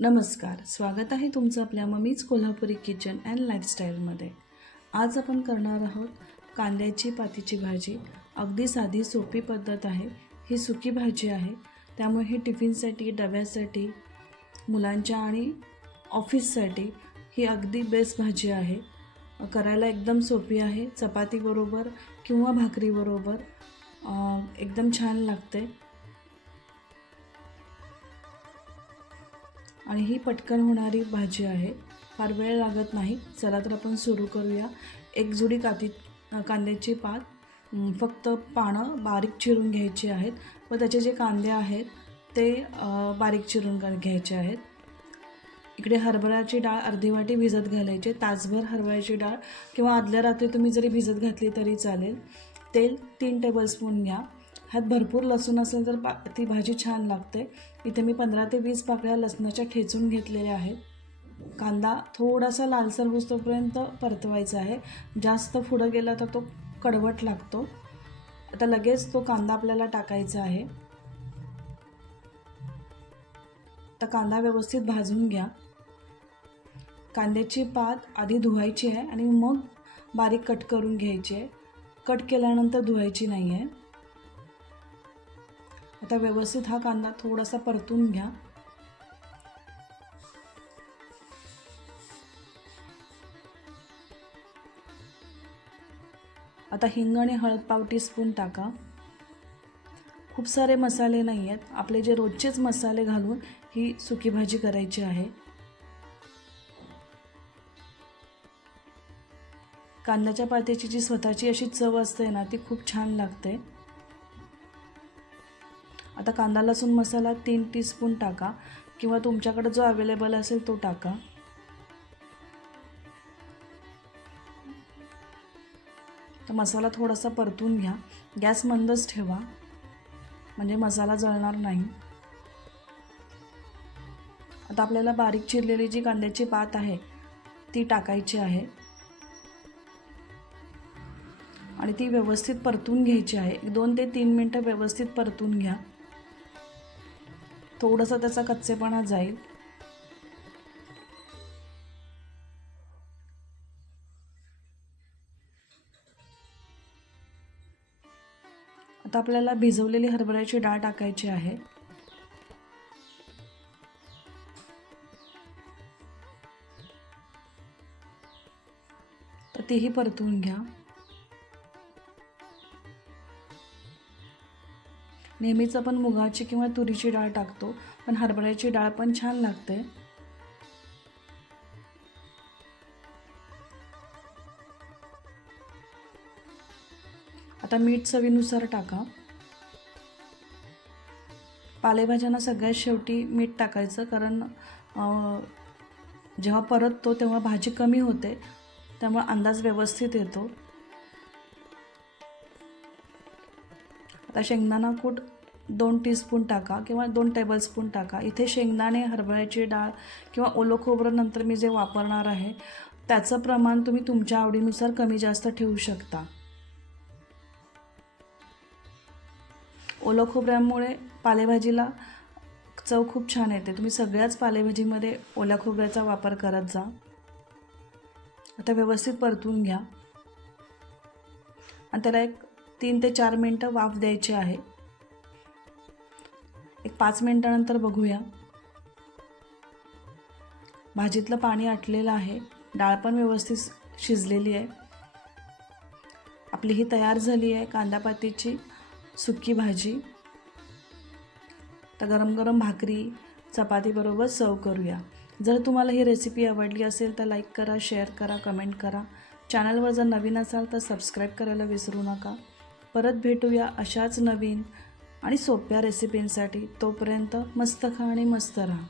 नमस्कार, स्वागत आहे तुमचं आपल्या मम्मीज कोल्हापुरी किचन अँड लाईफस्टाईलमध्ये। आज आपण करणार आहोत कांद्याची पातीची भाजी। अगदी साधी सोपी पद्धत आहे। ही सुकी भाजी आहे, त्यामुळे ही टिफिनसाठी, डब्यासाठी, मुलांच्या आणि ऑफिससाठी ही अगदी बेस्ट भाजी आहे। करायला एकदम सोपी आहे। चपातीबरोबर किंवा भाकरीबरोबर एकदम छान लागते आणि ही पटकन होणारी भाजी आहे। फार वेळ लागत नाही। चला तर आपण सुरू करूया। एक जुडी कांद्याची पात, फक्त पानं बारीक चिरून घ्यायची आहेत व त्याचे जे कांदे आहेत ते बारीक चिरून घ्यायचे आहेत। इकडे हरभऱ्याची डाळ अर्धी वाटी भिजत घालायची। तासभर हरभऱ्याची डाळ किंवा आदल्या रात्री तुम्ही जरी भिजत घातली तरी चालेल। तेल 3 टेबलस्पून घ्या। ह्यात भरपूर लसूण असेल तर ती भाजी छान लागते। इथे मी 15 ते 20 पाकळ्या लसणाच्या ठेचून घेतलेल्या आहेत। कांदा थोडासा लालसर होईपर्यंत परतवायचा आहे। जास्त पुढं गेला तर तो कडवट लागतो। आता लगेच तो कांदा आपल्याला टाकायचा आहे। आता कांदा व्यवस्थित भाजून घ्या। कांद्याची पात आधी धुवायची आहे आणि मग बारीक कट करून घ्यायची आहे। कट केल्यानंतर धुवायची नाही आहे। आता व्यवस्थित हा कांदा थोडासा परतून घ्या। आता हिंग आणि हळद पाव टीस्पून टाका। खूप सारे मसाले नाही आहेत, आपले जे रोजचेच मसाले घालून ही सुकी भाजी करायची आहे। कांद्याच्या पातीची जी स्वतःची अशी चव असते ना, ती खूप छान लागते। आता कांदा लसूण मसाला 3 टीस्पून टाका किंवा तुमच्याकडे जो अवेलेबल असेल तो टाका। तर मसाला थोडासा परतून घ्या। गॅस मंदच ठेवा म्हणजे मसाला जळणार नाही। आता आपल्याला बारीक चिरलेली जी कांद्याची पात आहे ती टाकायची आहे आणि ती व्यवस्थित परतून घ्यायची आहे। 2 ते 3 मिनिटं व्यवस्थित परतून घ्या। थोडासा त्याचा कच्चेपणा जाईल। आता आपल्याला भिजवलेली हरभऱ्याची डाळ टाकायची आहे। तर तीही परतून घ्या। नेहमीच आपण मुगाची किंवा तुरीची डाळ टाकतो, पण हरभऱ्याची डाळ पण छान लागते। आता मीठ चवीनुसार टाका। पालेभाज्यांना सगळ्यात शेवटी मीठ टाकायचं, कारण जेव्हा परततो तेव्हा भाजी कमी होते, त्यामुळे अंदाज व्यवस्थित येतो। आता शेंगदाणा कूट 2 टीस्पून टाका किंवा 2 टेबलस्पून टाका। इथे शेंगदाणे, हरभऱ्याची डाळ किंवा ओलं खोबरं नंतर मी जे वापरणार आहे त्याचं प्रमाण तुम्ही तुमच्या आवडीनुसार कमी जास्त ठेवू शकता। ओलं खोबऱ्यामुळे पालेभाजीला चव खूप छान येते। तुम्ही सगळ्याच पालेभाजीमध्ये ओल्या खोबऱ्याचा वापर करत जा। आता व्यवस्थित परतून घ्या आणि त्याला एक 3 ते 4 मिनिटं वाफ द्यायची आहे। एक 5 मिनिटानंतर बघूया। भाजीतलं पाणी आटलेलं आहे, डाळ पण व्यवस्थित शिजलेली आहे। आपली ही तयार झाली आहे कांदापातीची सुकी भाजी। तर गरम गरम भाकरी चपातीबरोबर सर्व करूया। जर तुम्हाला ही रेसिपी आवडली असेल तर लाईक करा, शेअर करा, कमेंट करा। चॅनलवर जर नवीन असाल तर सबस्क्राईब करायला विसरू नका। परत भेटूया अशाच नवीन आणि सोप्या रेसिपींसाठी। तोपर्यंत मस्त खा आणि मस्त राहा।